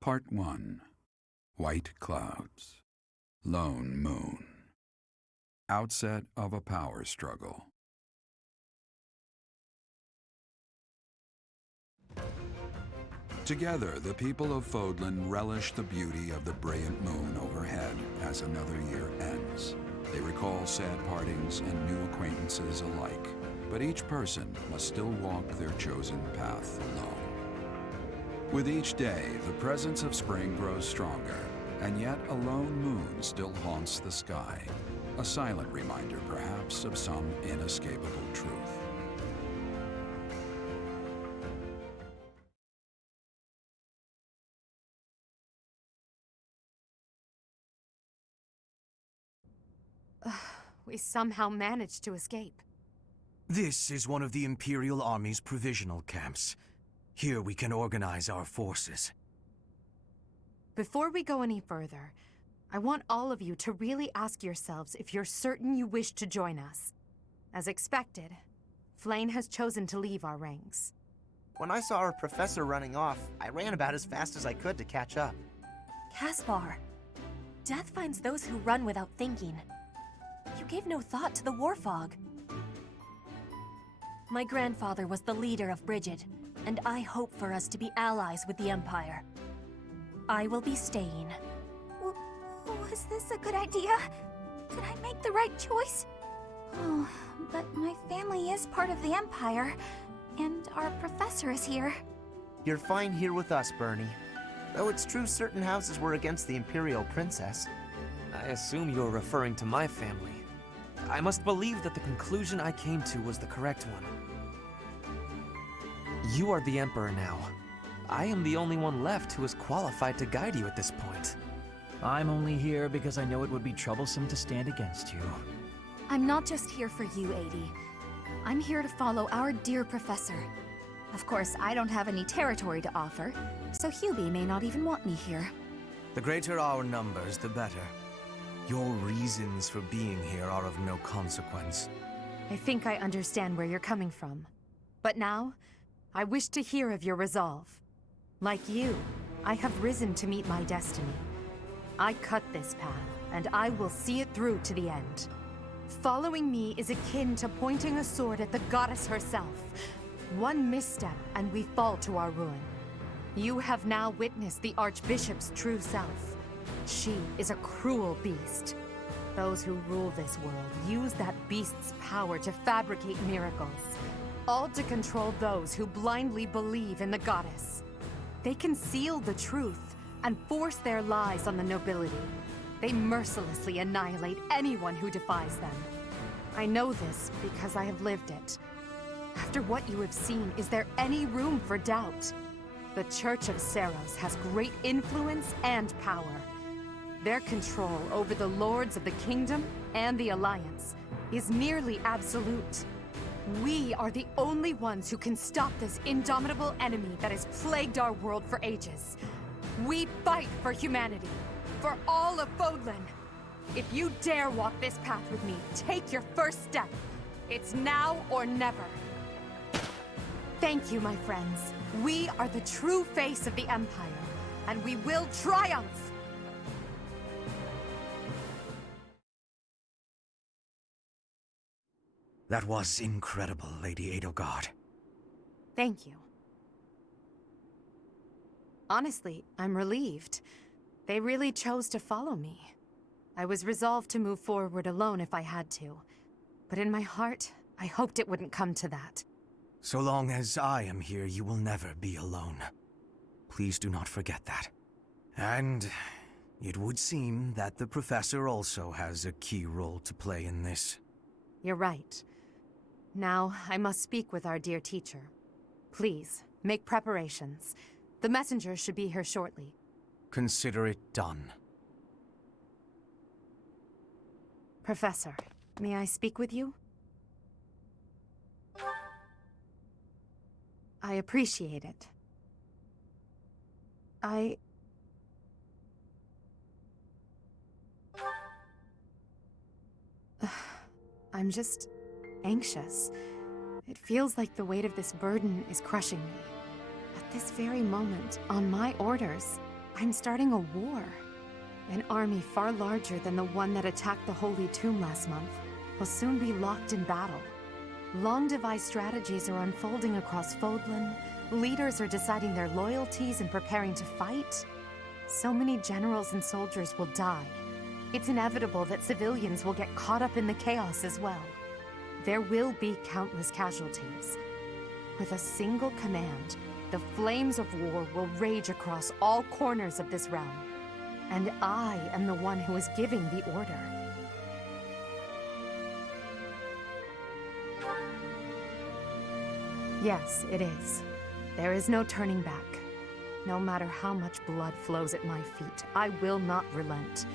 Part 1. White Clouds. Lone Moon. Outset of a power struggle. Together, the people of Fodlan relish the beauty of the brilliant moon overhead as another year ends. They recall sad partings and new acquaintances alike, but each person must still walk their chosen path alone. With each day, the presence of spring grows stronger, and yet a lone moon still haunts the sky, a silent reminder perhaps of some inescapable truth. We somehow managed to escape. This is one of the Imperial Army's provisional camps. Here we can organize our forces. Before we go any further, I want all of you to really ask yourselves if you're certain you wish to join us. As expected, Flane has chosen to leave our ranks. When I saw our professor running off, I ran about as fast as I could to catch up. Caspar, death finds those who run without thinking. You gave no thought to the war fog. My grandfather was the leader of Brigid, and I hope for us to be allies with the Empire. I will be staying. Was this a good idea? Did I make the right choice? Oh, but my family is part of the Empire, and our professor is here. You're fine here with us, Bernie. Though it's true certain houses were against the Imperial Princess. I assume you're referring to my family. I must believe that the conclusion I came to was the correct one. You are the Emperor now. I am the only one left who is qualified to guide you at this point. I'm only here because I know it would be troublesome to stand against you. I'm not just here for you, Adi. I'm here to follow our dear professor. Of course, I don't have any territory to offer, so Hubie may not even want me here. The greater our numbers, the better. Your reasons for being here are of no consequence. I think I understand where you're coming from. But now, I wish to hear of your resolve. Like you, I have risen to meet my destiny. I cut this path, and I will see it through to the end. Following me is akin to pointing a sword at the goddess herself. One misstep, and we fall to our ruin. You have now witnessed the Archbishop's true self. She is a cruel beast. Those who rule this world use that beast's power to fabricate miracles, all to control those who blindly believe in the goddess. They conceal the truth and force their lies on the nobility. They mercilessly annihilate anyone who defies them. I know this because I have lived it. After what you have seen, is there any room for doubt? The Church of Seros has great influence and power. Their control over the Lords of the Kingdom and the Alliance is nearly absolute. We are the only ones who can stop this indomitable enemy that has plagued our world for ages. We fight for humanity, for all of Fodlan. If you dare walk this path with me, take your first step. It's now or never. Thank you, my friends. We are the true face of the Empire, and we will triumph! That was incredible, Lady Edelgard. Thank you. Honestly, I'm relieved. They really chose to follow me. I was resolved to move forward alone if I had to. But in my heart, I hoped it wouldn't come to that. So long as I am here, you will never be alone. Please do not forget that. And it would seem that the Professor also has a key role to play in this. You're right. Now, I must speak with our dear teacher. Please, make preparations. The messenger should be here shortly. Consider it done. Professor, may I speak with you? I appreciate it. I'm just anxious. It feels like the weight of this burden is crushing me. At this very moment, on my orders, I'm starting a war. An army far larger than the one that attacked the Holy Tomb last month will soon be locked in battle. Long-devised strategies are unfolding across Fodlan. Leaders are deciding their loyalties and preparing to fight. So many generals and soldiers will die. It's inevitable that civilians will get caught up in the chaos as well. There will be countless casualties. With a single command, the flames of war will rage across all corners of this realm. And I am the one who is giving the order. Yes, it is. There is no turning back. No matter how much blood flows at my feet, I will not relent.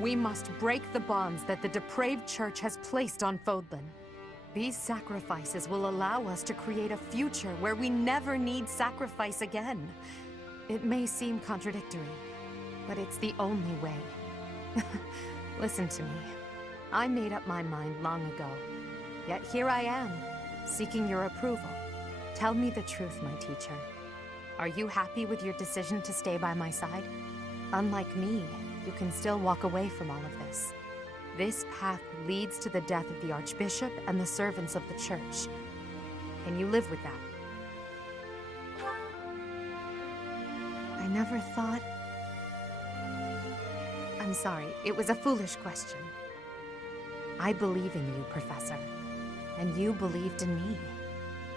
We must break the bonds that the depraved church has placed on Fodlan. These sacrifices will allow us to create a future where we never need sacrifice again. It may seem contradictory, but it's the only way. Listen to me. I made up my mind long ago. Yet here I am, seeking your approval. Tell me the truth, my teacher. Are you happy with your decision to stay by my side? Unlike me, you can still walk away from all of this. This path leads to the death of the Archbishop and the servants of the Church. Can you live with that? I never thought... I'm sorry, it was a foolish question. I believe in you, Professor. And you believed in me.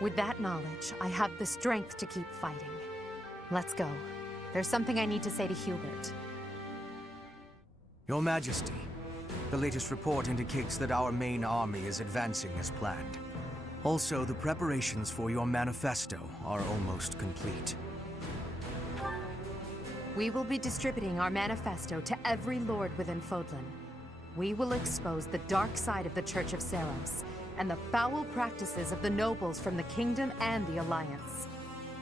With that knowledge, I have the strength to keep fighting. Let's go. There's something I need to say to Hubert. Your Majesty, the latest report indicates that our main army is advancing as planned. Also, the preparations for your manifesto are almost complete. We will be distributing our manifesto to every lord within Fodlan. We will expose the dark side of the Church of Seros and the foul practices of the nobles from the Kingdom and the Alliance.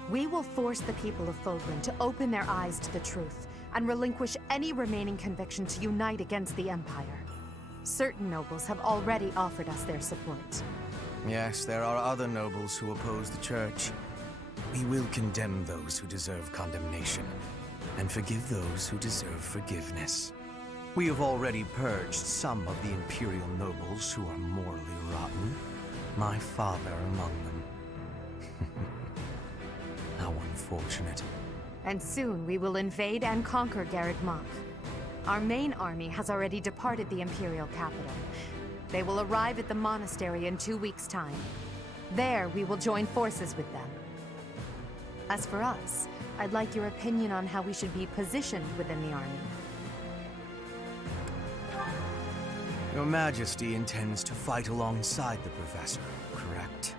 We will force the people of Fodlan to open their eyes to the truth and relinquish any remaining conviction to unite against the Empire. Certain nobles have already offered us their support. Yes, there are other nobles who oppose the Church. We will condemn those who deserve condemnation, and forgive those who deserve forgiveness. We have already purged some of the Imperial nobles who are morally rotten, my father among them. How unfortunate. And soon we will invade and conquer Garreg Mach. Our main army has already departed the Imperial capital. They will arrive at the monastery in 2 weeks' time. There, we will join forces with them. As for us, I'd like your opinion on how we should be positioned within the army. Your Majesty intends to fight alongside the Professor, correct?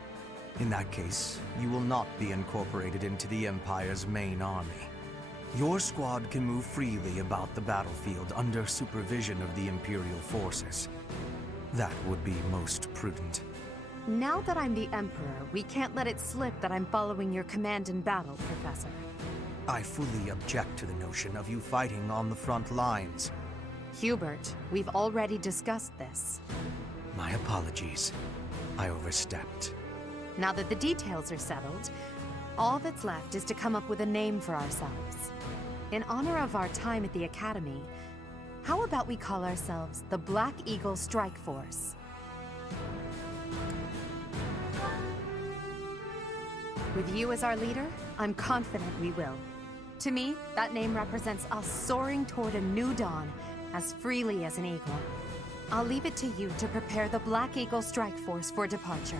In that case, you will not be incorporated into the Empire's main army. Your squad can move freely about the battlefield under supervision of the Imperial forces. That would be most prudent. Now that I'm the Emperor, we can't let it slip that I'm following your command in battle, Professor. I fully object to the notion of you fighting on the front lines. Hubert, we've already discussed this. My apologies. I overstepped. Now that the details are settled, all that's left is to come up with a name for ourselves. In honor of our time at the Academy, how about we call ourselves the Black Eagle Strike Force? With you as our leader, I'm confident we will. To me, that name represents us soaring toward a new dawn as freely as an eagle. I'll leave it to you to prepare the Black Eagle Strike Force for departure.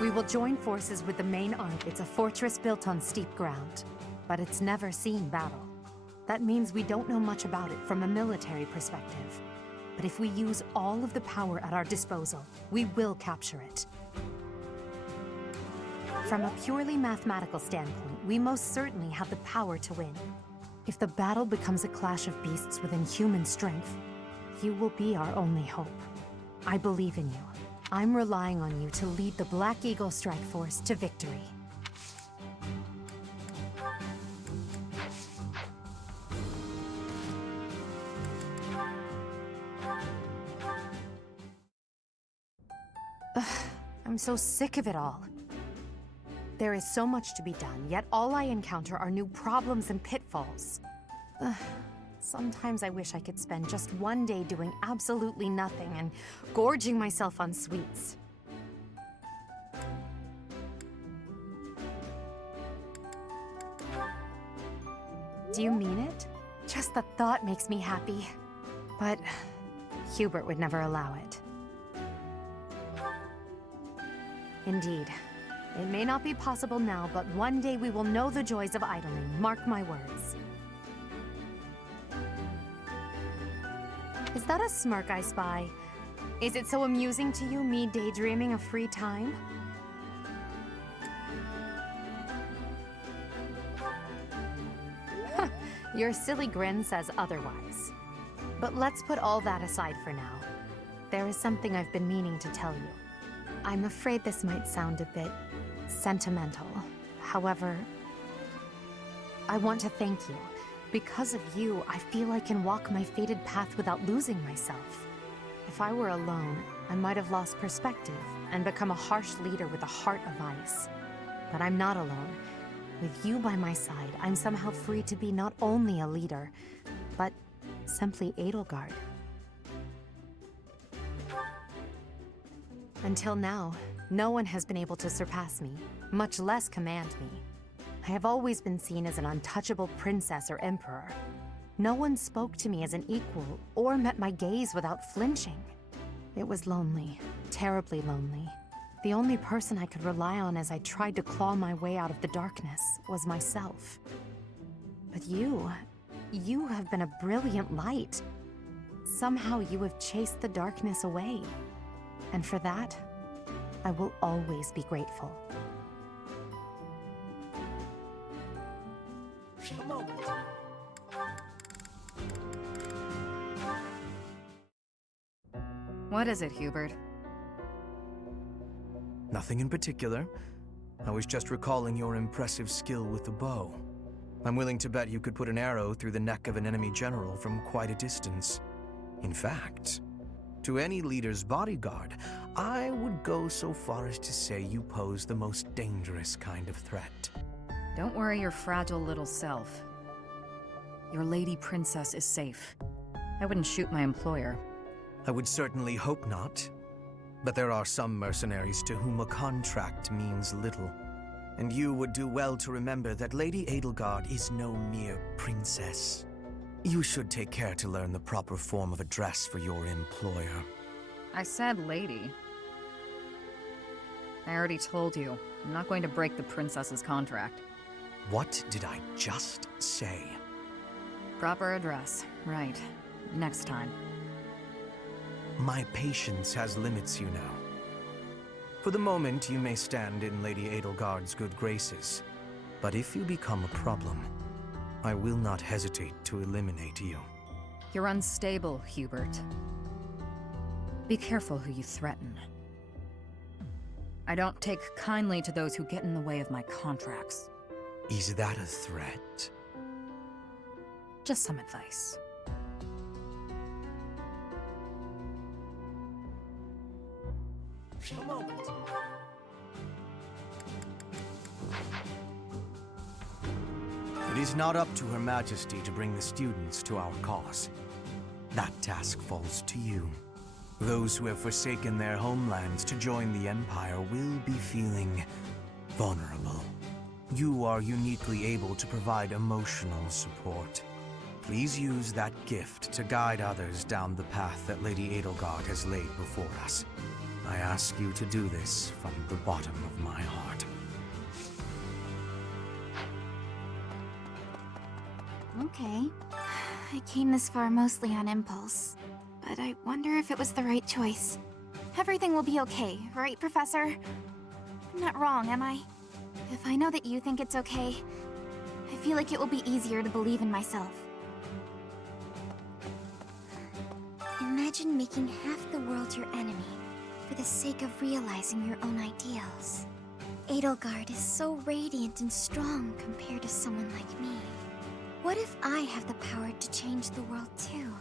We will join forces with the main army. It's a fortress built on steep ground, but it's never seen battle. That means we don't know much about it from a military perspective. But if we use all of the power at our disposal, we will capture it. From a purely mathematical standpoint, we most certainly have the power to win. If the battle becomes a clash of beasts within human strength, you will be our only hope. I believe in you. I'm relying on you to lead the Black Eagle Strike Force to victory. Ugh, I'm so sick of it all. There is so much to be done, yet all I encounter are new problems and pitfalls. Ugh, sometimes I wish I could spend just one day doing absolutely nothing and gorging myself on sweets. Do you mean it? Just the thought makes me happy. But Hubert would never allow it. Indeed. It may not be possible now, but one day we will know the joys of idling. Mark my words. Is that a smirk I spy? Is it so amusing to you, me daydreaming of free time? Your silly grin says otherwise. But let's put all that aside for now. There is something I've been meaning to tell you. I'm afraid this might sound a bit sentimental. However, I want to thank you. Because of you, I feel I can walk my fated path without losing myself. If I were alone, I might have lost perspective and become a harsh leader with a heart of ice. But I'm not alone. With you by my side, I'm somehow free to be not only a leader, but simply Edelgard. Until now, no one has been able to surpass me, much less command me. I have always been seen as an untouchable princess or emperor. No one spoke to me as an equal or met my gaze without flinching. It was lonely, terribly lonely. The only person I could rely on as I tried to claw my way out of the darkness was myself. But you have been a brilliant light. Somehow you have chased the darkness away. And for that, I will always be grateful. A moment. What is it, Hubert? Nothing in particular. I was just recalling your impressive skill with the bow. I'm willing to bet you could put an arrow through the neck of an enemy general from quite a distance. In fact, to any leader's bodyguard, I would go so far as to say you pose the most dangerous kind of threat. Don't worry your fragile little self. Your lady princess is safe. I wouldn't shoot my employer. I would certainly hope not. But there are some mercenaries to whom a contract means little. And you would do well to remember that Lady Edelgard is no mere princess. You should take care to learn the proper form of address for your employer. I said lady. I already told you, I'm not going to break the princess's contract. What did I just say? Proper address. Right. Next time. My patience has limits, you know. For the moment, you may stand in Lady Edelgard's good graces. But if you become a problem, I will not hesitate to eliminate you. You're unstable, Hubert. Be careful who you threaten. I don't take kindly to those who get in the way of my contracts. Is that a threat? Just some advice. A moment. It is not up to Her Majesty to bring the students to our cause. That task falls to you. Those who have forsaken their homelands to join the Empire will be feeling vulnerable. You are uniquely able to provide emotional support. Please use that gift to guide others down the path that Lady Edelgard has laid before us. I ask you to do this from the bottom of my heart. Okay. I came this far mostly on impulse, but I wonder if it was the right choice. Everything will be okay, right, Professor? I'm not wrong, am I? If I know that you think it's okay, I feel like it will be easier to believe in myself. Imagine making half the world your enemy for the sake of realizing your own ideals. Edelgard is so radiant and strong compared to someone like me. What if I have the power to change the world too?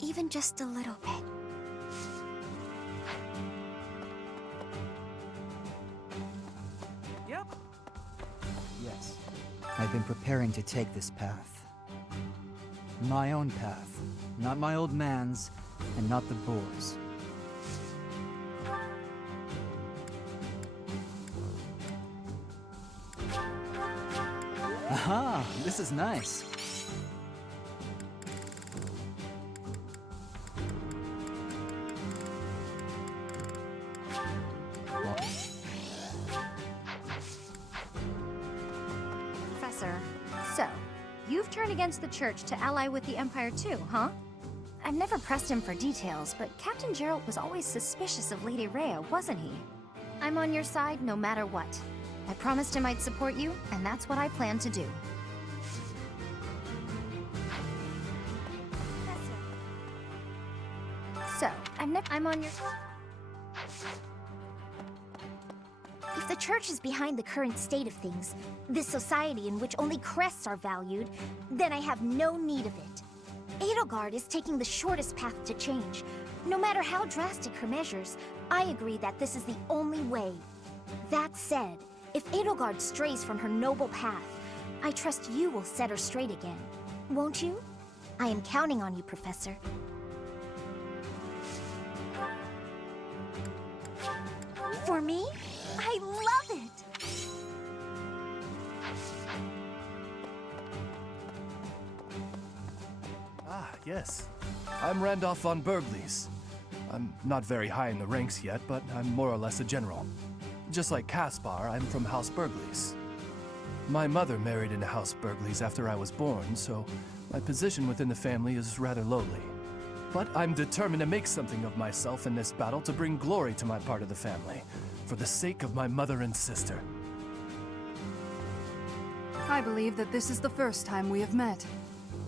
Even just a little bit. Yep. Yes. I've been preparing to take this path. My own path. Not my old man's, and not the boar's. Aha! This is nice. Professor, so, you've turned against the Church to ally with the Empire too, huh? I've never pressed him for details, but Captain Geralt was always suspicious of Lady Rhea, wasn't he? I'm on your side no matter what. I promised him I'd support you, and that's what I plan to do. So, I'm on your... If the Church is behind the current state of things, this society in which only crests are valued, then I have no need of it. Edelgard is taking the shortest path to change. No matter how drastic her measures, I agree that this is the only way. That said, if Edelgard strays from her noble path, I trust you will set her straight again. Won't you? I am counting on you, Professor. For me? I love it! Ah, yes. I'm Randolph von Berglies. I'm not very high in the ranks yet, but I'm more or less a general. Just like Caspar, I'm from House Berglies. My mother married into House Berglies after I was born, so my position within the family is rather lowly. But I'm determined to make something of myself in this battle to bring glory to my part of the family, for the sake of my mother and sister. I believe that this is the first time we have met.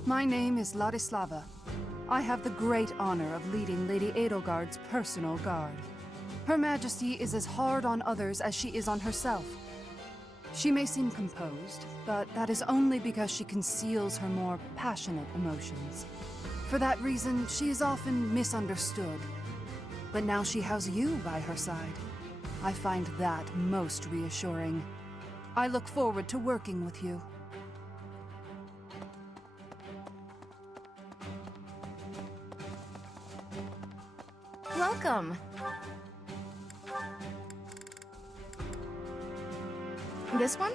My name is Ladislava. I have the great honor of leading Lady Edelgard's personal guard. Her Majesty is as hard on others as she is on herself. She may seem composed, but that is only because she conceals her more passionate emotions. For that reason, she is often misunderstood. But now she has you by her side. I find that most reassuring. I look forward to working with you. Welcome. This one?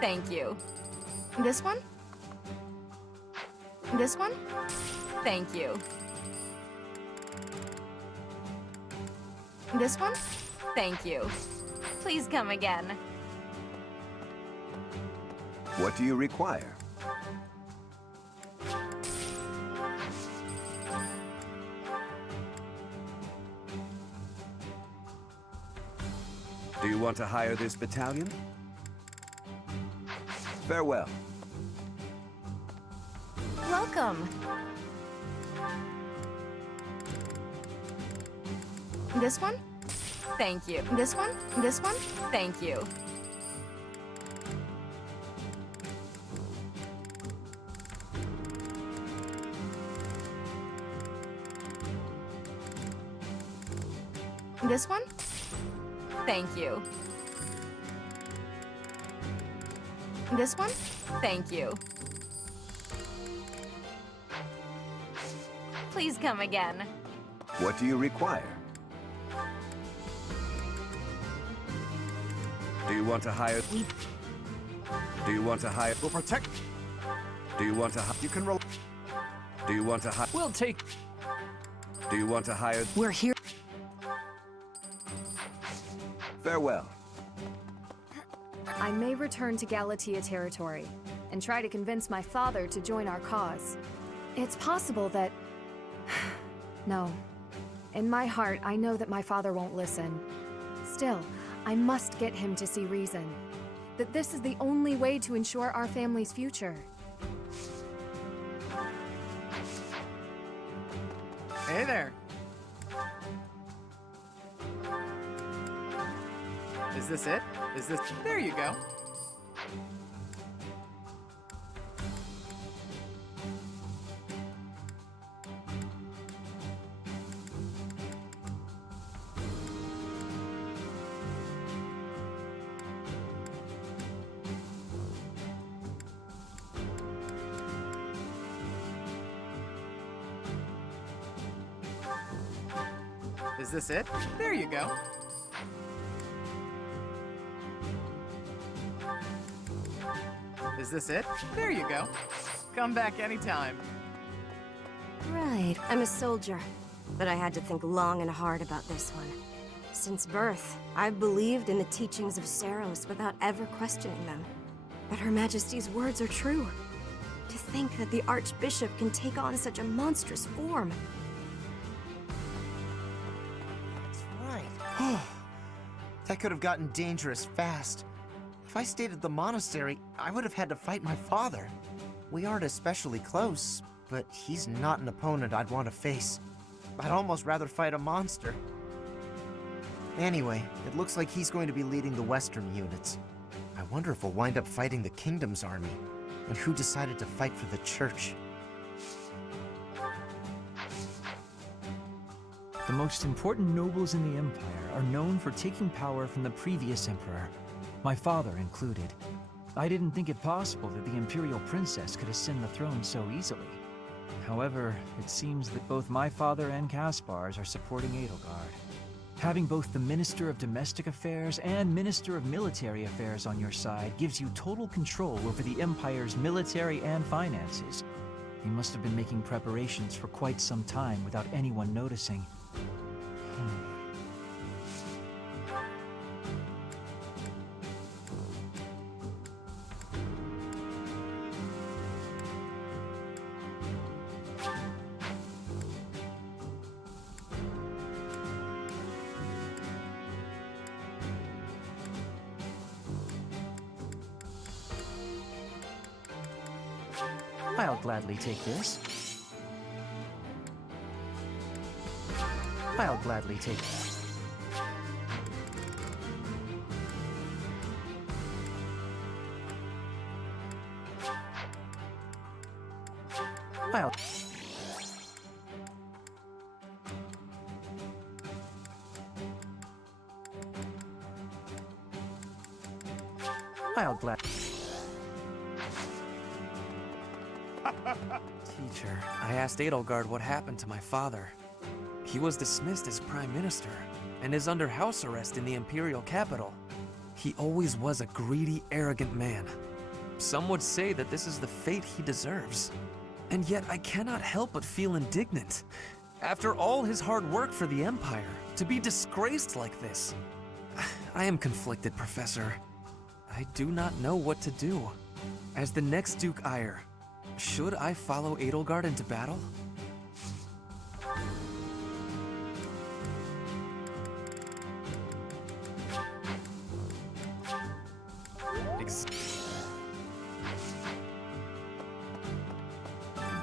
Thank you. This one? This one? Thank you. This one? Thank you. Please come again. What do you require? Do you want to hire this battalion? Farewell. Welcome. This one? Thank you. This one? This one? Thank you. This one? Thank you. This one? Thank you. Please come again. What do you require? Do you want to hire? Do you want to hire? We'll protect. Do you want to hire? You can roll. Do you want to hire? We'll take... Do you want to hire? We're here. Farewell. I may return to Galatea territory and try to convince my father to join our cause. It's possible that... No. In my heart, I know that my father won't listen. Still, I must get him to see reason. That this is the only way to ensure our family's future. Hey there. Is this it? Is this... There you go. Is this it? There you go. Is this it? There you go. Come back anytime. Right, I'm a soldier. But I had to think long and hard about this one. Since birth, I've believed in the teachings of Saros without ever questioning them. But Her Majesty's words are true. To think that the Archbishop can take on such a monstrous form. That could have gotten dangerous fast. If I stayed at the monastery, I would have had to fight my father. We aren't especially close, but he's not an opponent I'd want to face. I'd almost rather fight a monster. Anyway, it looks like he's going to be leading the Western units. I wonder if we'll wind up fighting the Kingdom's army, and who decided to fight for the Church. The most important nobles in the Empire are known for taking power from the previous emperor, my father included. I didn't think it possible that the Imperial Princess could ascend the throne so easily. However, it seems that both my father and Caspar's are supporting Edelgard. Having both the Minister of Domestic Affairs and Minister of Military Affairs on your side gives you total control over the Empire's military and finances. You must have been making preparations for quite some time without anyone noticing. I'll gladly take this. I'll gladly take this. I'll gladly. Teacher, I asked Edelgard what happened to my father. He was dismissed as Prime Minister, and is under house arrest in the Imperial capital. He always was a greedy, arrogant man. Some would say that this is the fate he deserves. And yet I cannot help but feel indignant. After all his hard work for the Empire, to be disgraced like this. I am conflicted, Professor. I do not know what to do. As the next Duke Ire, should I follow Edelgard into battle?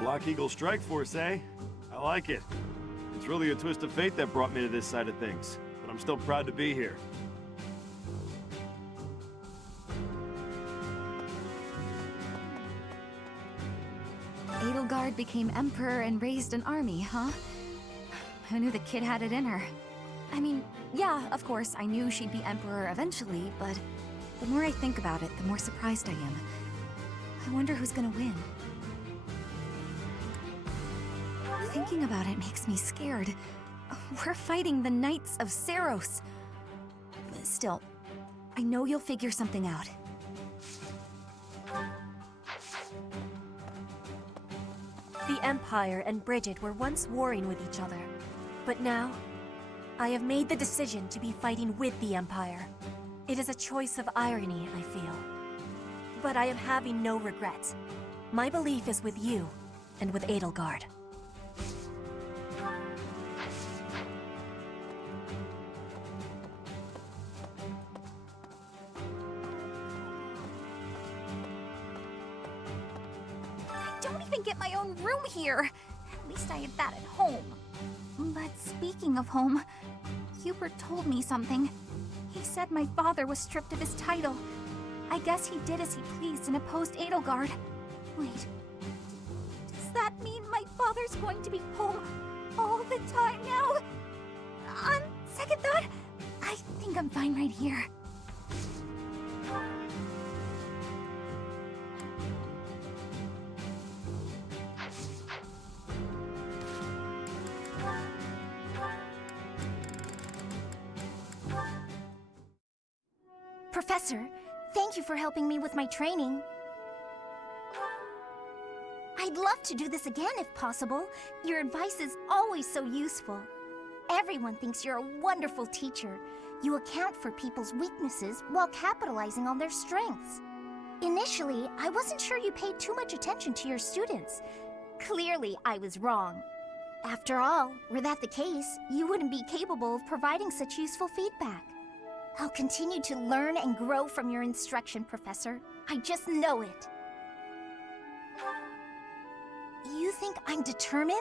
Black Eagle Strike Force, eh? I like it. It's really a twist of fate that brought me to this side of things, but I'm still proud to be here. Edelgard became emperor and raised an army, huh? Who knew the kid had it in her? I mean, yeah, of course, I knew she'd be emperor eventually, but the more I think about it, the more surprised I am. I wonder who's gonna win. Thinking about it makes me scared. We're fighting the Knights of Saros. Still, I know you'll figure something out. The Empire and Bridget were once warring with each other, but now, I have made the decision to be fighting with the Empire. It is a choice of irony, I feel. But I am having no regrets. My belief is with you, and with Edelgard. don't even get my own room here. At least I had that at home. But speaking of home, Hubert told me something. He said my father was stripped of his title. I guess he did as he pleased and opposed Edelgard. Wait, does that mean my father's going to be home all the time now? On second thought, I think I'm fine right here. Professor, thank you for helping me with my training. I'd love to do this again if possible. Your advice is always so useful. Everyone thinks you're a wonderful teacher. You account for people's weaknesses while capitalizing on their strengths. Initially, I wasn't sure you paid too much attention to your students. Clearly, I was wrong. After all, were that the case, you wouldn't be capable of providing such useful feedback. I'll continue to learn and grow from your instruction, Professor. I just know it. You think I'm determined?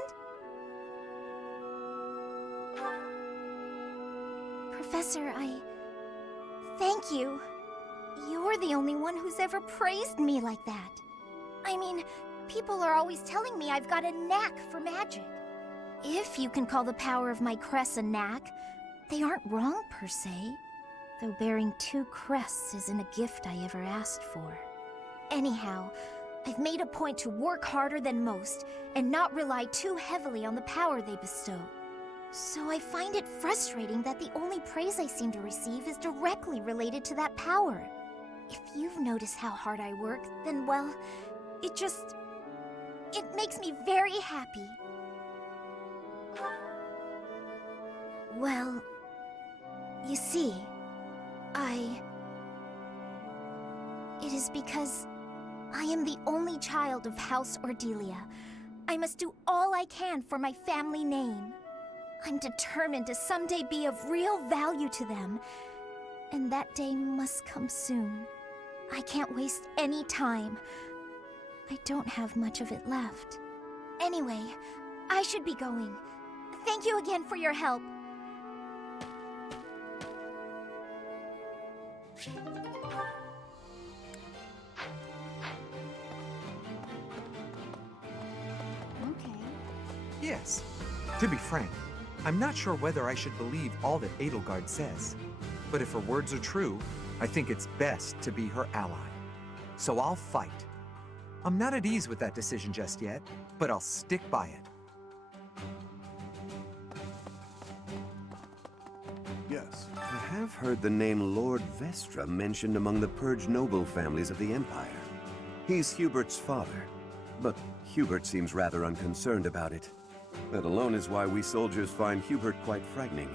Professor, thank you. You're the only one who's ever praised me like that. I mean, people are always telling me I've got a knack for magic. If you can call the power of my crests a knack, they aren't wrong per se. Though bearing 2 crests isn't a gift I ever asked for. Anyhow, I've made a point to work harder than most and not rely too heavily on the power they bestow. So I find it frustrating that the only praise I seem to receive is directly related to that power. If you've noticed how hard I work, then well, it makes me very happy. Well, you see, it is because I am the only child of House Ordelia. I must do all I can for my family name. I'm determined to someday be of real value to them, and that day must come soon. I can't waste any time. I don't have much of it left. Anyway, I should be going. Thank you again for your help. Yes. To be frank, I'm not sure whether I should believe all that Edelgard says. But if her words are true, I think it's best to be her ally. So I'll fight. I'm not at ease with that decision just yet, but I'll stick by it. Yes. I have heard the name Lord Vestra mentioned among the Purge noble families of the Empire. He's Hubert's father, but Hubert seems rather unconcerned about it. That alone is why we soldiers find Hubert quite frightening.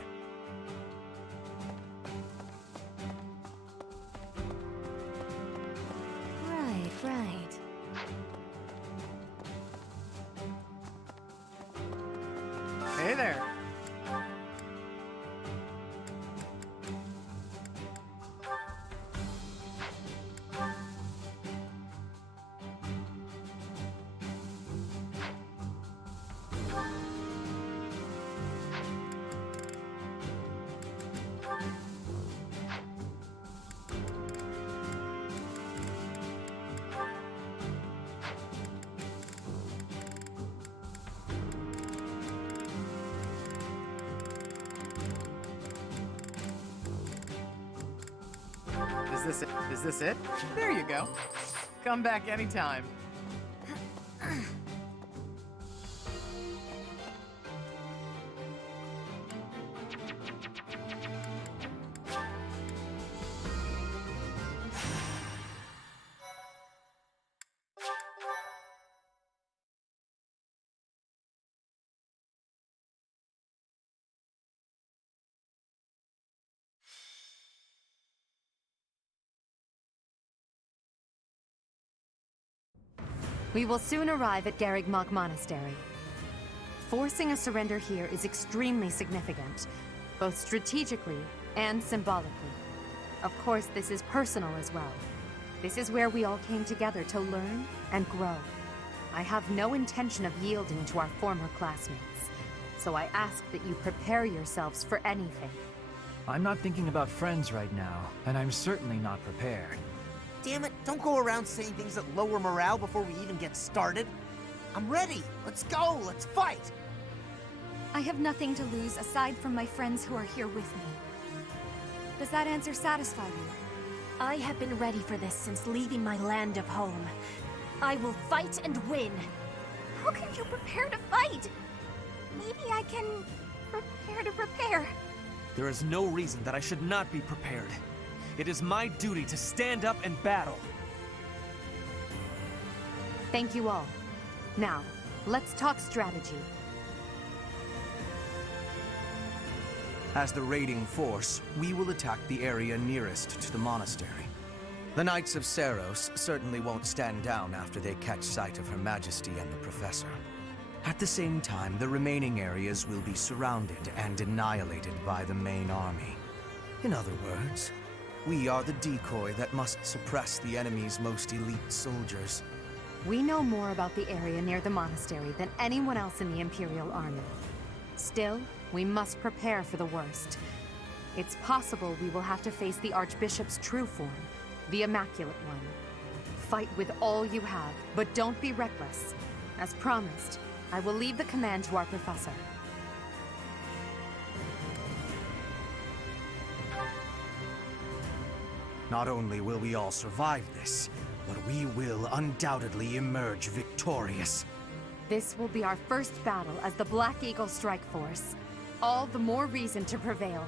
Right. Hey there. Is this it? There you go. Come back anytime. We will soon arrive at Garrigmok Monastery. Forcing a surrender here is extremely significant, both strategically and symbolically. Of course, this is personal as well. This is where we all came together to learn and grow. I have no intention of yielding to our former classmates, so I ask that you prepare yourselves for anything. I'm not thinking about friends right now, and I'm certainly not prepared. Damn it, don't go around saying things that lower morale before we even get started. I'm ready. Let's go. Let's fight. I have nothing to lose aside from my friends who are here with me. Does that answer satisfy you? I have been ready for this since leaving my land of home. I will fight and win. How can you prepare to fight? Maybe I can prepare to prepare. There is no reason that I should not be prepared. It is my duty to stand up and battle. Thank you all. Now, let's talk strategy. As the raiding force, we will attack the area nearest to the monastery. The Knights of Seiros certainly won't stand down after they catch sight of Her Majesty and the Professor. At the same time, the remaining areas will be surrounded and annihilated by the main army. In other words, we are the decoy that must suppress the enemy's most elite soldiers. We know more about the area near the monastery than anyone else in the Imperial Army. Still, we must prepare for the worst. It's possible we will have to face the Archbishop's true form, the Immaculate One. Fight with all you have, but don't be reckless. As promised, I will leave the command to our professor. Not only will we all survive this, but we will undoubtedly emerge victorious. This will be our first battle as the Black Eagle Strike Force. All the more reason to prevail.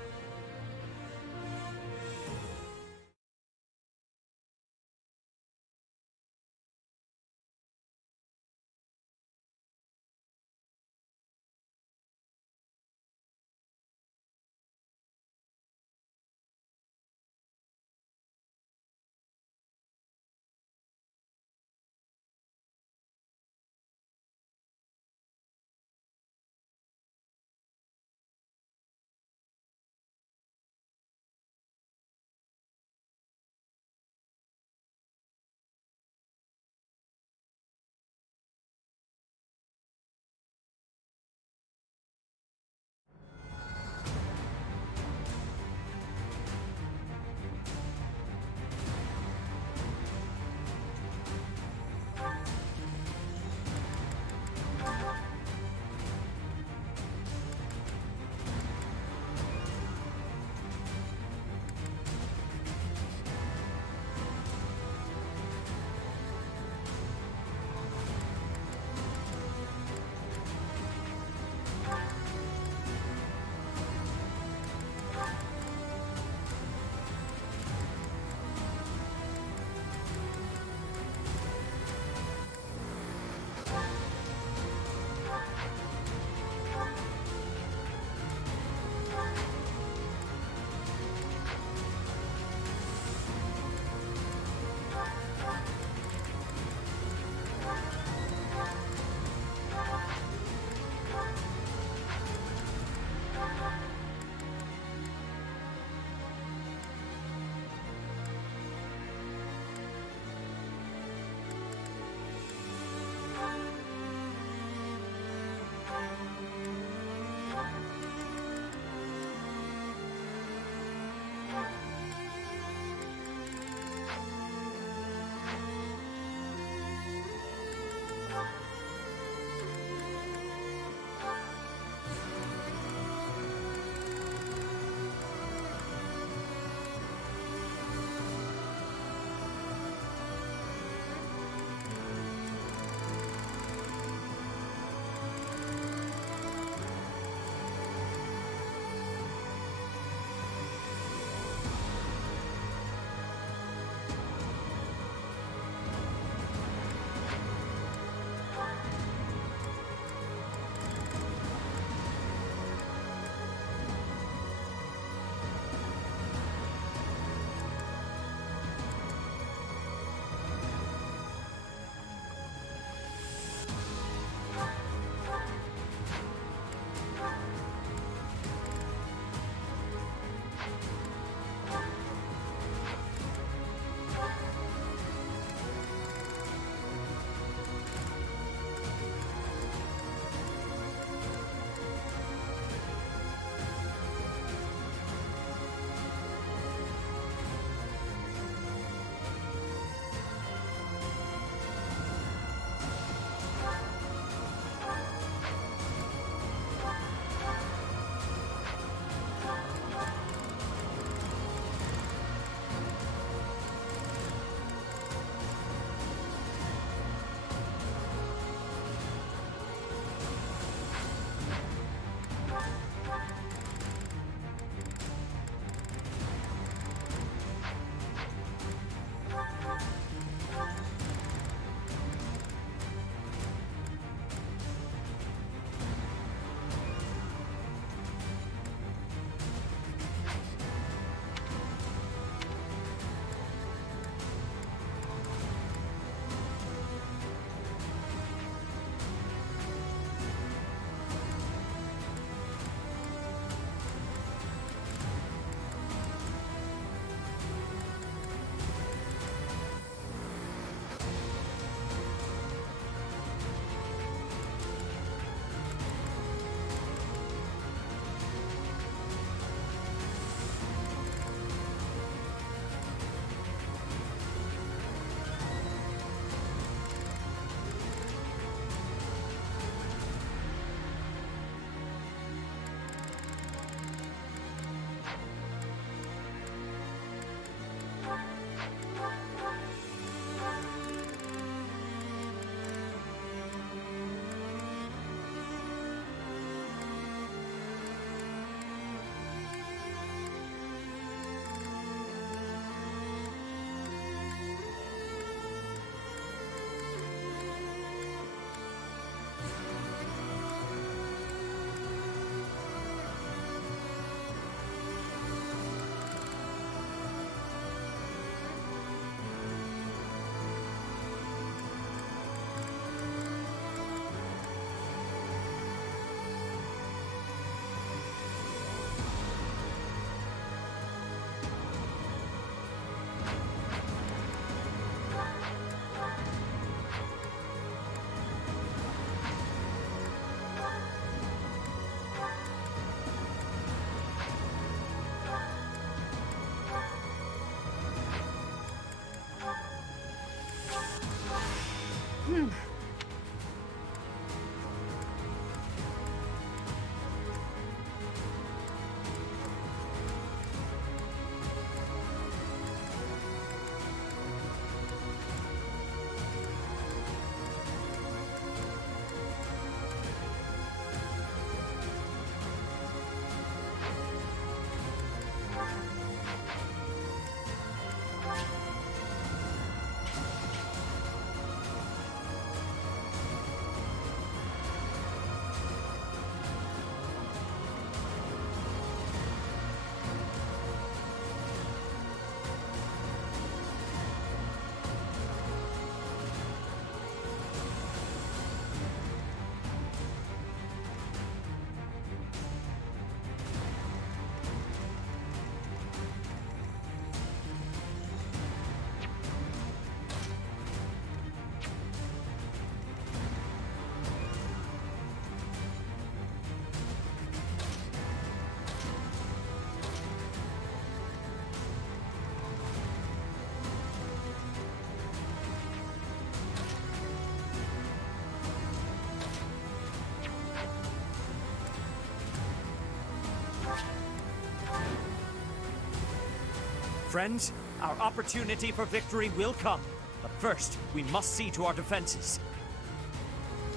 Friends, our opportunity for victory will come. But first, we must see to our defenses.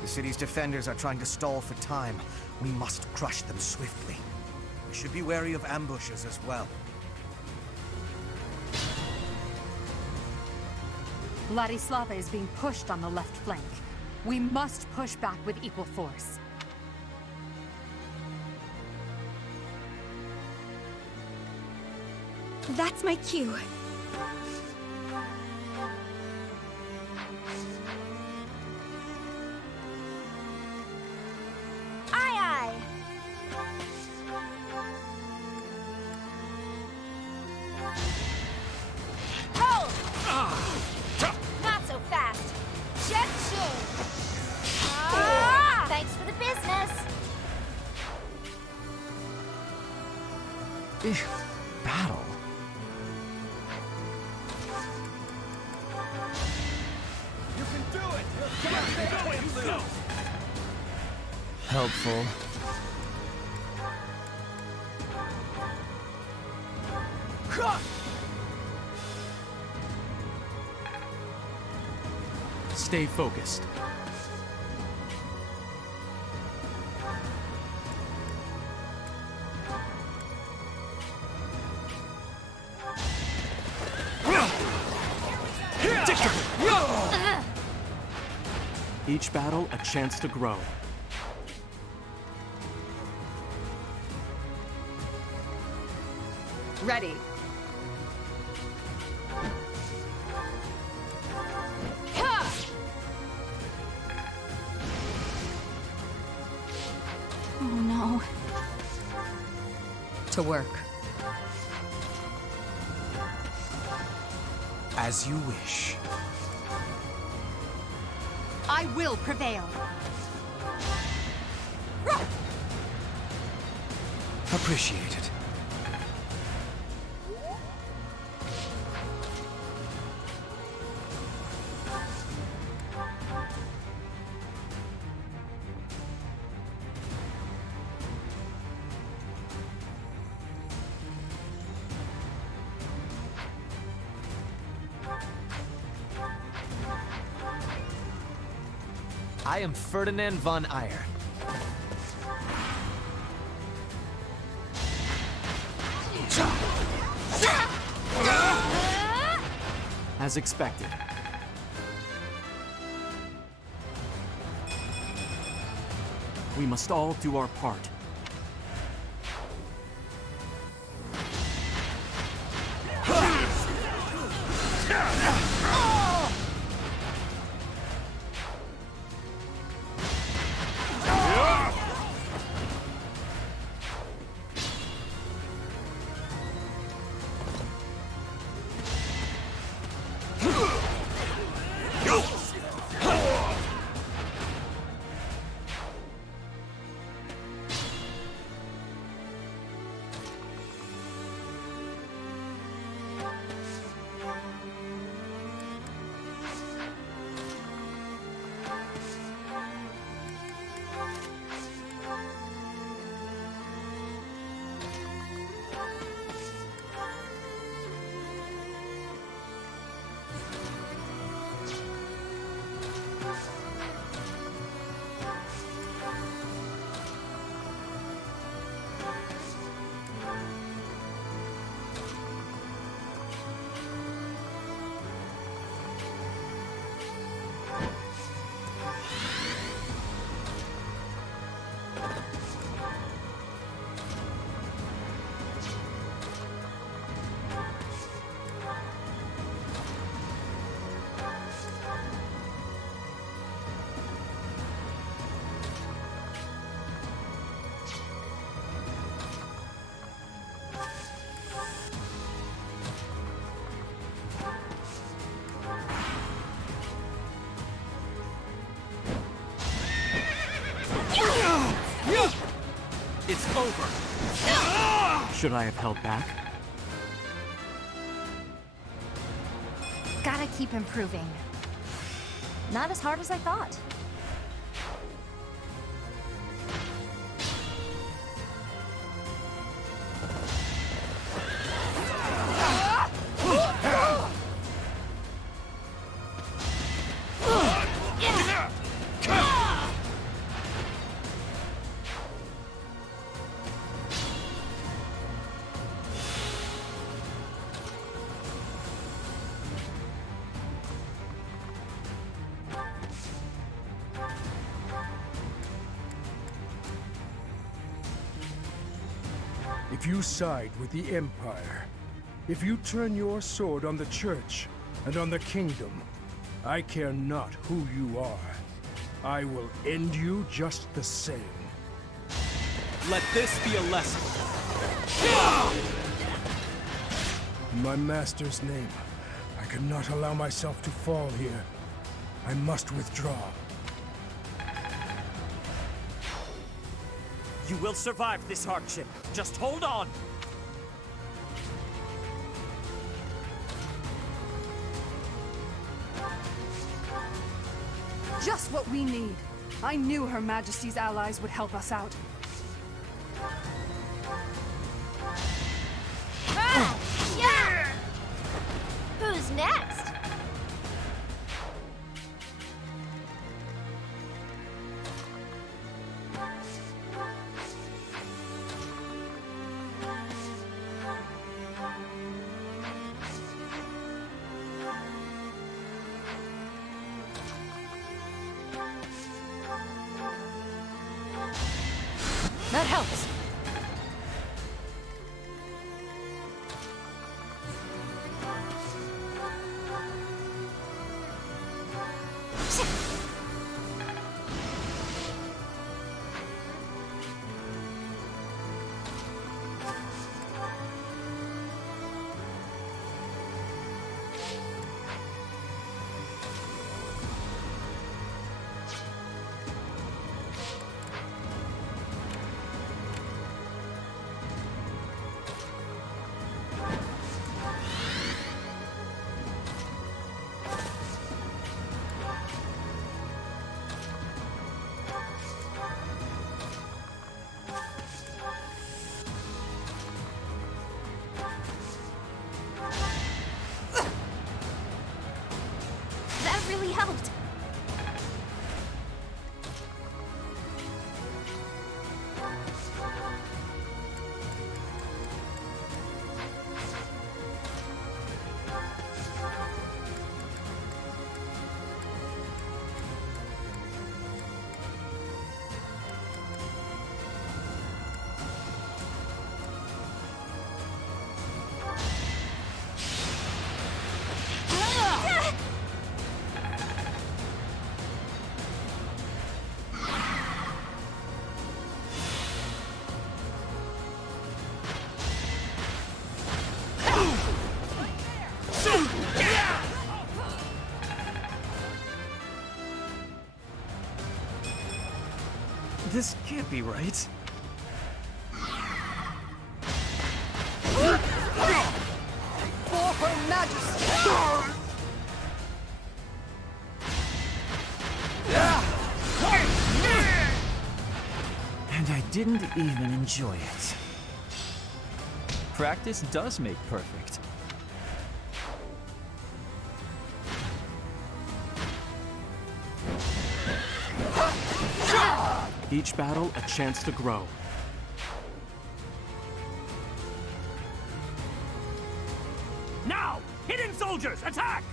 The city's defenders are trying to stall for time. We must crush them swiftly. We should be wary of ambushes as well. Ladislava is being pushed on the left flank. We must push back with equal force. That's my cue. Aye, aye. Hold! Not so fast. Cha-ching! Thanks for the business. Battle? You can do it! Let's go! Helpful. Stay focused. Each battle, a chance to grow. Ready. Oh no. To work. As you wish. I will prevail. Appreciate it. I am Ferdinand von Eyre. As expected. We must all do our part. It's over. Should I have held back? Gotta keep improving. Not as hard as I thought. If you side with the Empire, if you turn your sword on the Church and on the Kingdom, I care not who you are. I will end you just the same. Let this be a lesson. In my master's name, I cannot allow myself to fall here. I must withdraw. You will survive this hardship. Just hold on. Just what we need. I knew Her Majesty's allies would help us out. Ah! Yeah! Who's next? That helps. Helped. This can't be right. For Her Majesty! And I didn't even enjoy it. Practice does make perfect. Each battle, a chance to grow. Now! Hidden soldiers, attack!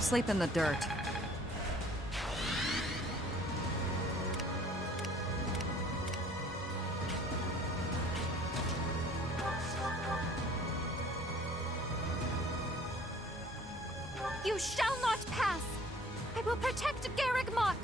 Sleep in the dirt. You shall not pass! I will protect Garreg Mach!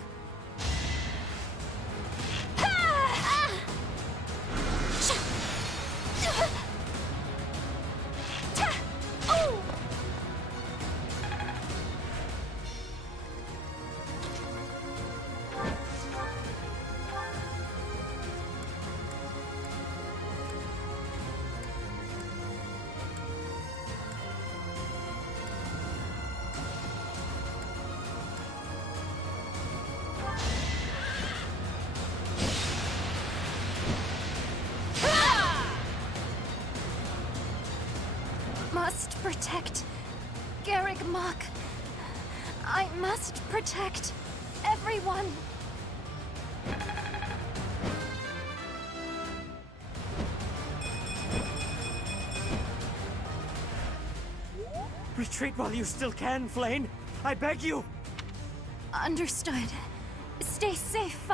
must protect Garreg Mach. I must protect everyone. Retreat while you still can, Flane. I beg you. Understood. Stay safe,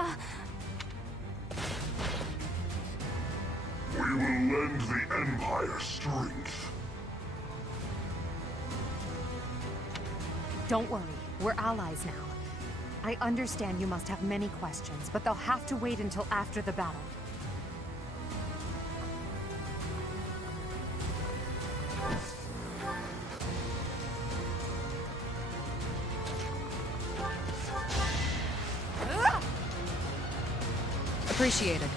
We will lend the Empire strength. Don't worry, we're allies now. I understand you must have many questions, but they'll have to wait until after the battle. Appreciated.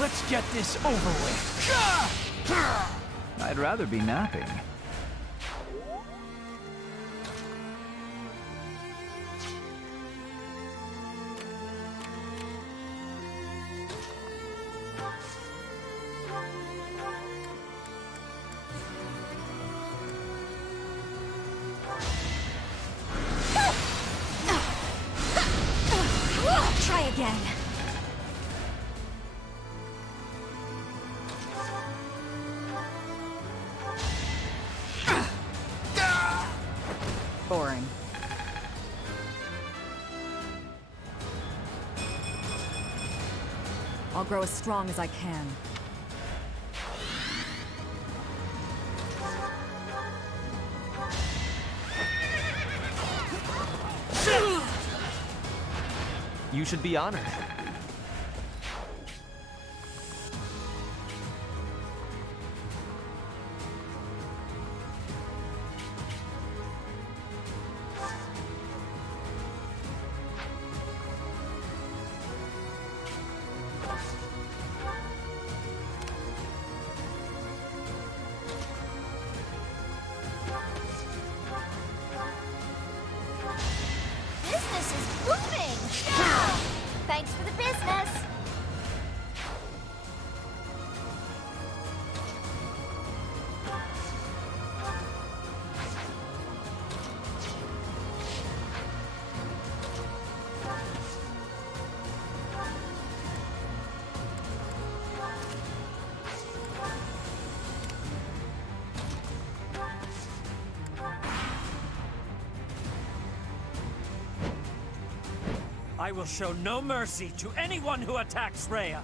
Let's get this over with. I'd rather be napping. Try again. Boring. I'll grow as strong as I can. You should be honored. Business is booming! Thanks for the business! I will show no mercy to anyone who attacks Rhea.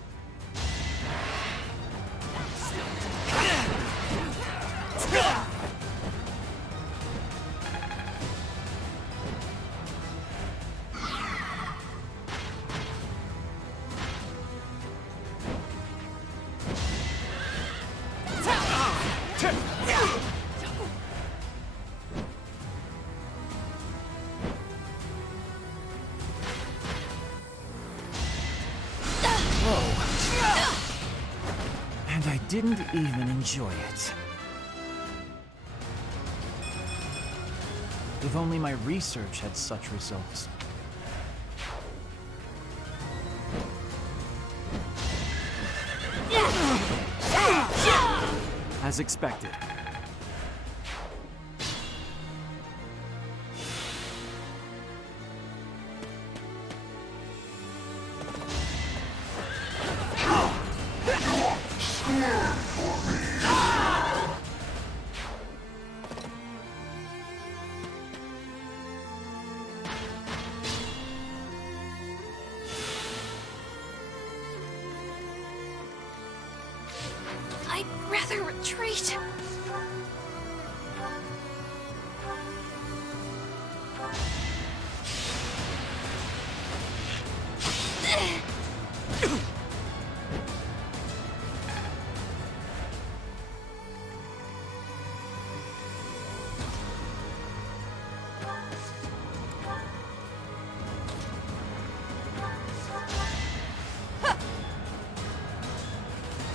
And I didn't even enjoy it. If only my research had such results. As expected. I'd rather retreat.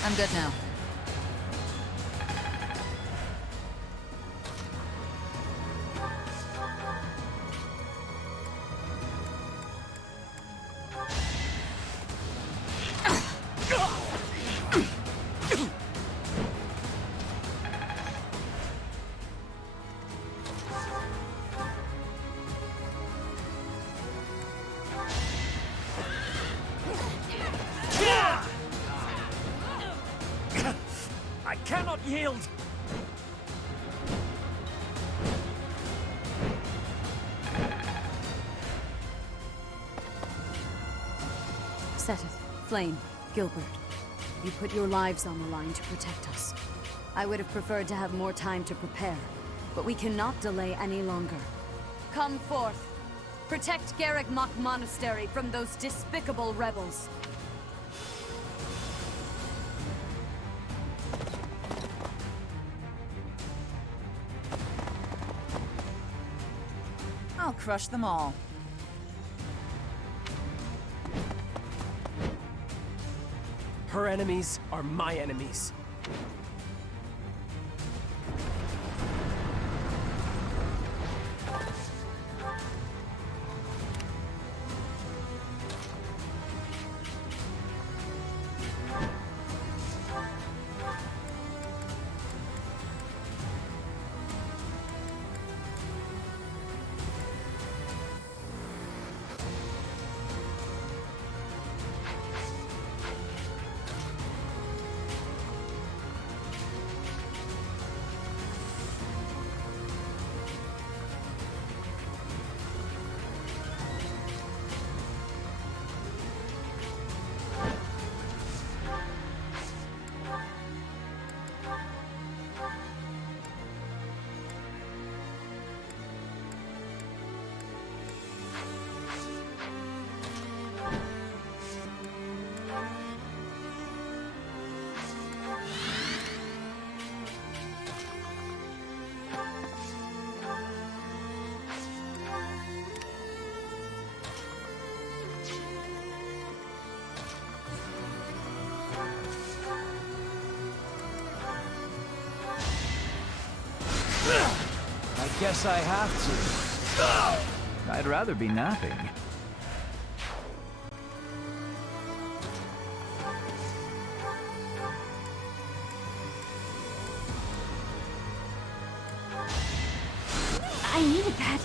I'm good now. I cannot yield! Seteth, Flame, Gilbert. You put your lives on the line to protect us. I would have preferred to have more time to prepare, but we cannot delay any longer. Come forth. Protect Garreg Mach Monastery from those despicable rebels. I'll crush them all. Her enemies are my enemies. I guess I have to. I'd rather be napping. I needed that.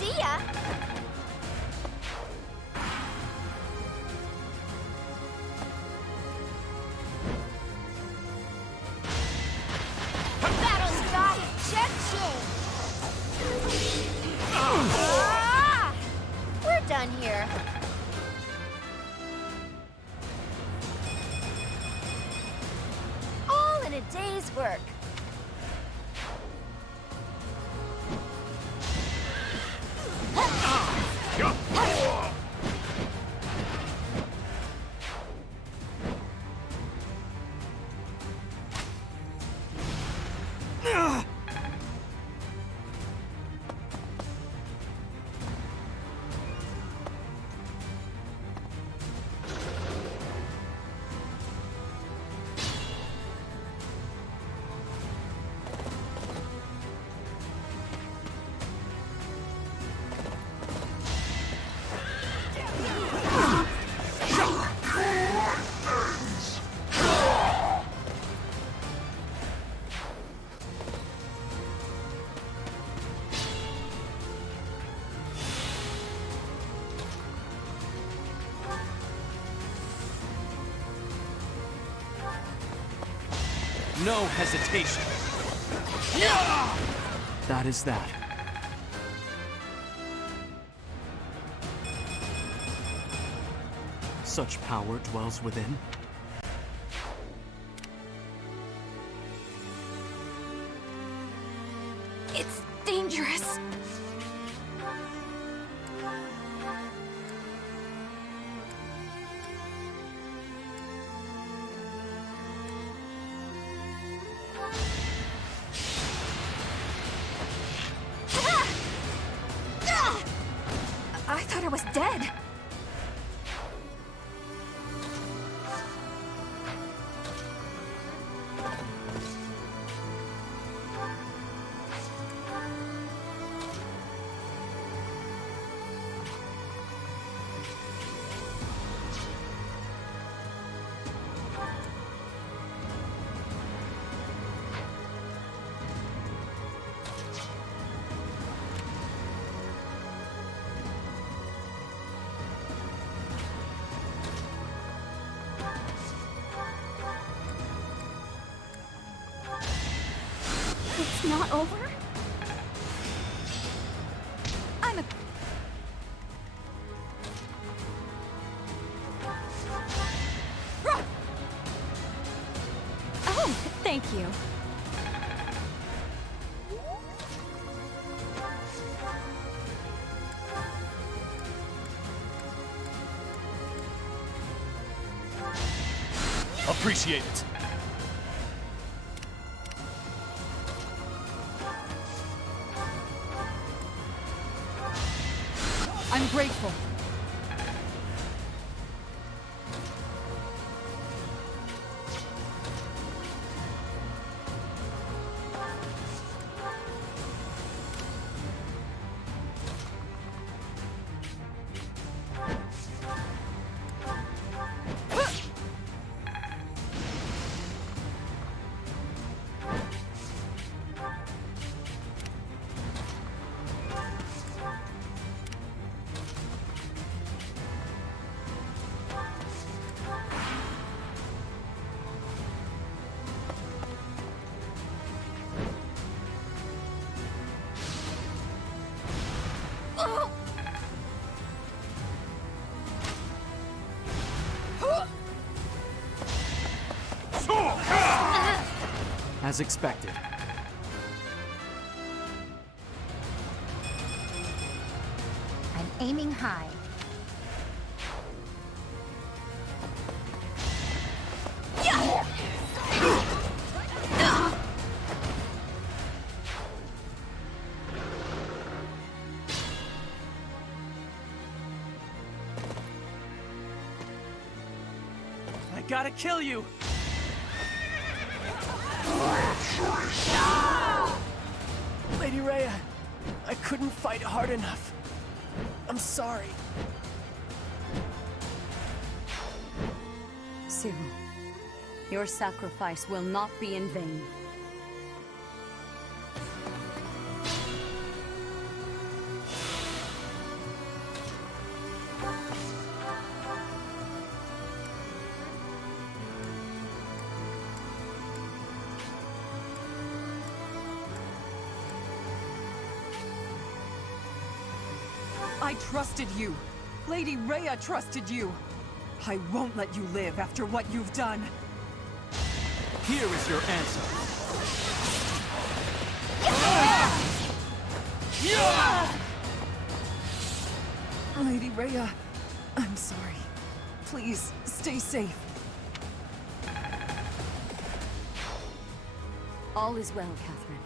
See ya! Battle stop! Cha-ching! Ah! We're done here. All in a day's work. No hesitation. That is that. Such power dwells within. It's dangerous. I thought I was dead. It's not over? I'm a... Oh, thank you. Appreciate it. I'm grateful. As expected. I'm aiming high. I gotta kill you! Lady Rhea, I couldn't fight hard enough. I'm sorry. Cyril, your sacrifice will not be in vain. I trusted you. Lady Rhea trusted you. I won't let you live after what you've done. Here is your answer. Lady Rhea, I'm sorry. Please, stay safe. All is well, Catherine.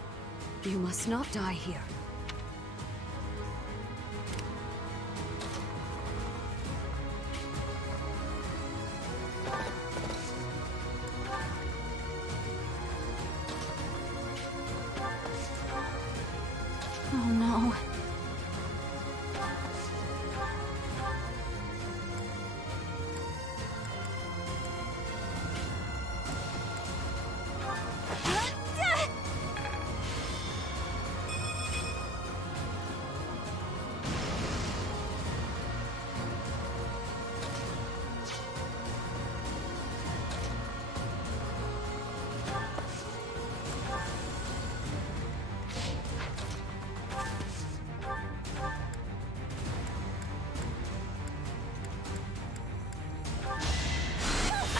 You must not die here. Oh no.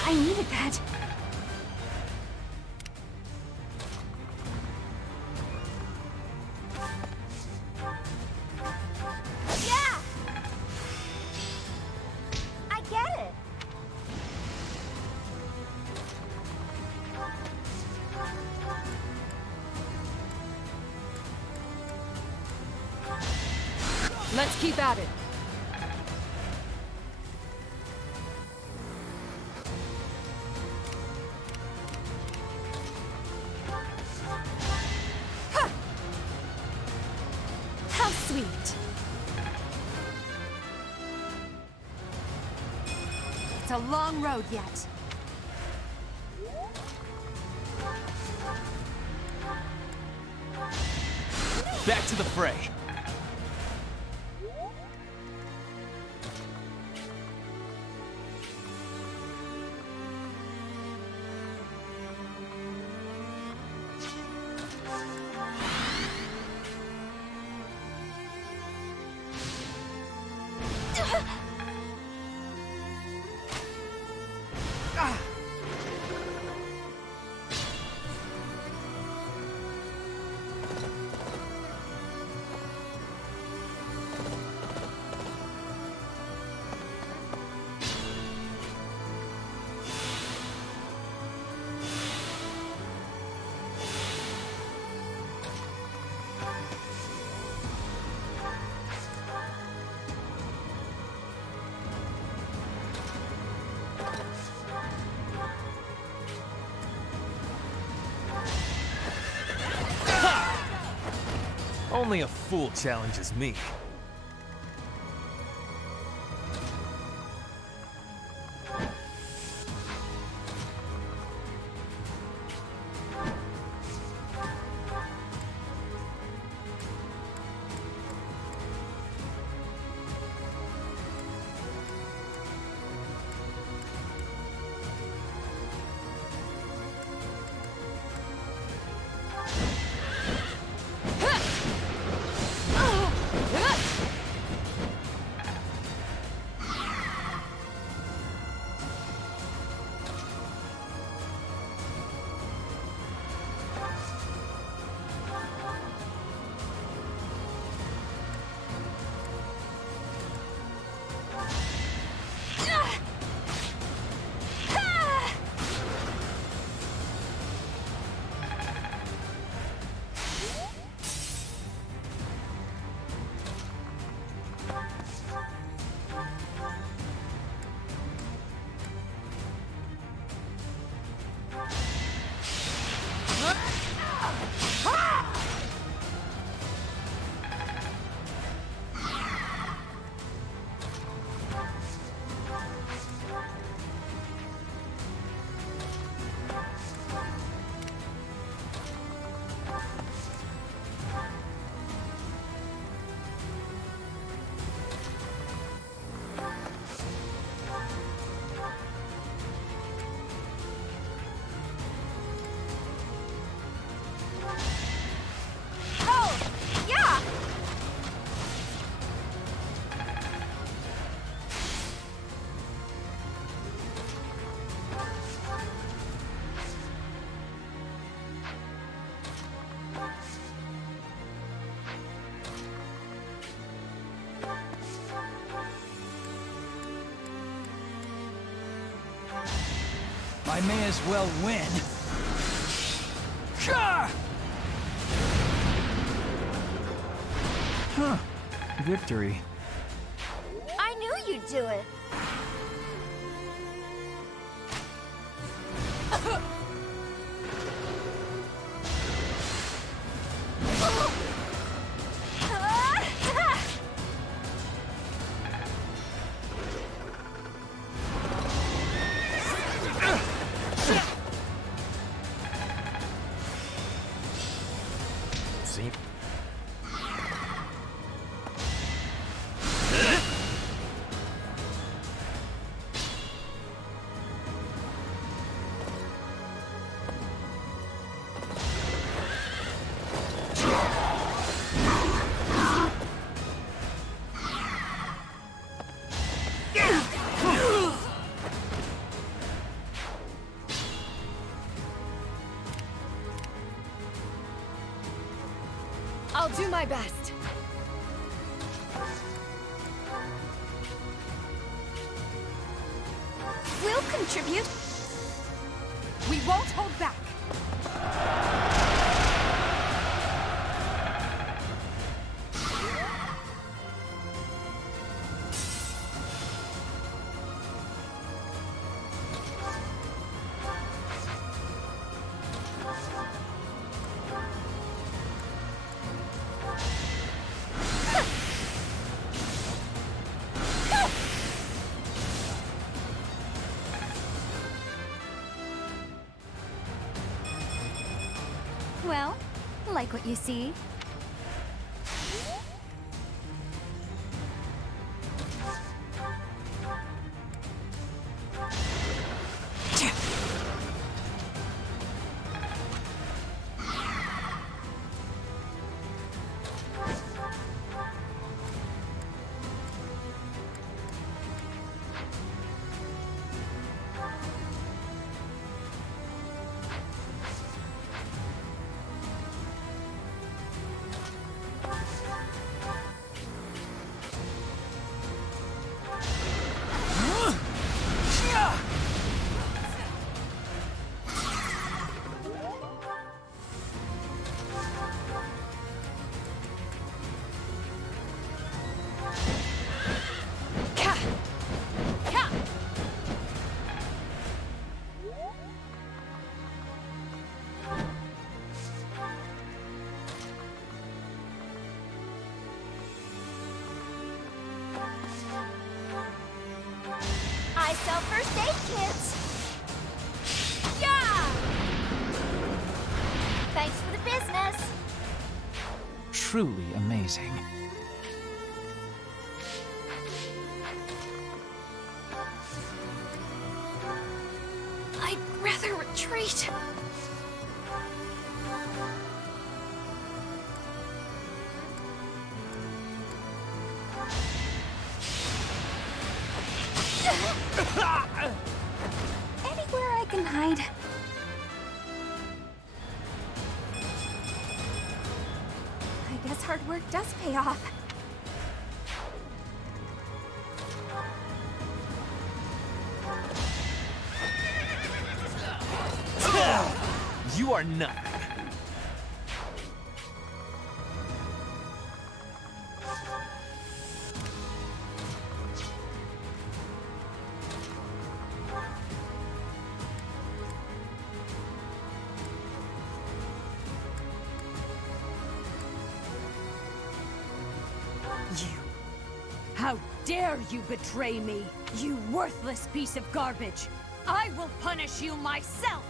I needed that. Yeah! I get it. Let's keep at it. How sweet. It's a long road yet. Back to the fray. Only a fool challenges me. I may as well win. Gah! Huh. Victory. I knew you'd do it. See? my best. We'll contribute. We won't hold back. Well, like what you see. I sell first aid kits. Yeah! Thanks for the business. Truly amazing. I'd rather retreat. Anywhere I can hide. I guess hard work does pay off. You are nothing. How dare you betray me, you worthless piece of garbage! I will punish you myself!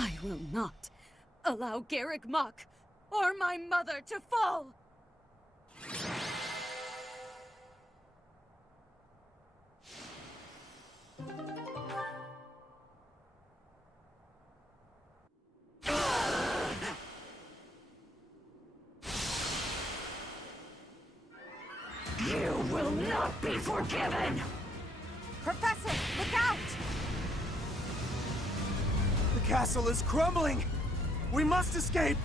I will not allow Garrick Mach or my mother to fall! You will not be forgiven! Professor, look out! The castle is crumbling! We must escape!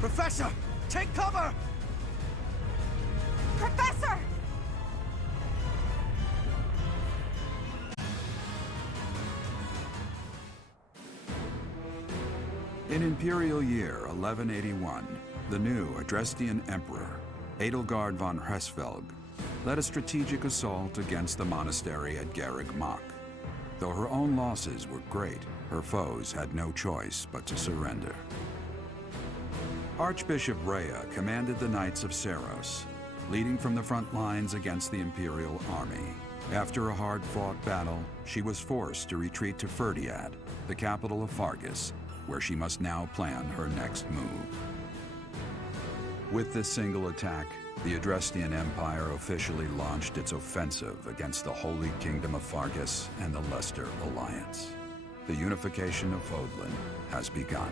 Professor, take cover! Professor! In Imperial Year 1181, the new Adrestian Emperor, Edelgard von Hresvelg, led a strategic assault against the monastery at Garrick Mach. Though her own losses were great, her foes had no choice but to surrender. Archbishop Rhea commanded the Knights of Seiros, leading from the front lines against the Imperial army. After a hard-fought battle, she was forced to retreat to Ferdiad, the capital of Fargus, where she must now plan her next move. With this single attack, the Adrestian Empire officially launched its offensive against the Holy Kingdom of Fargus and the Leicester Alliance. The unification of Fodlan has begun.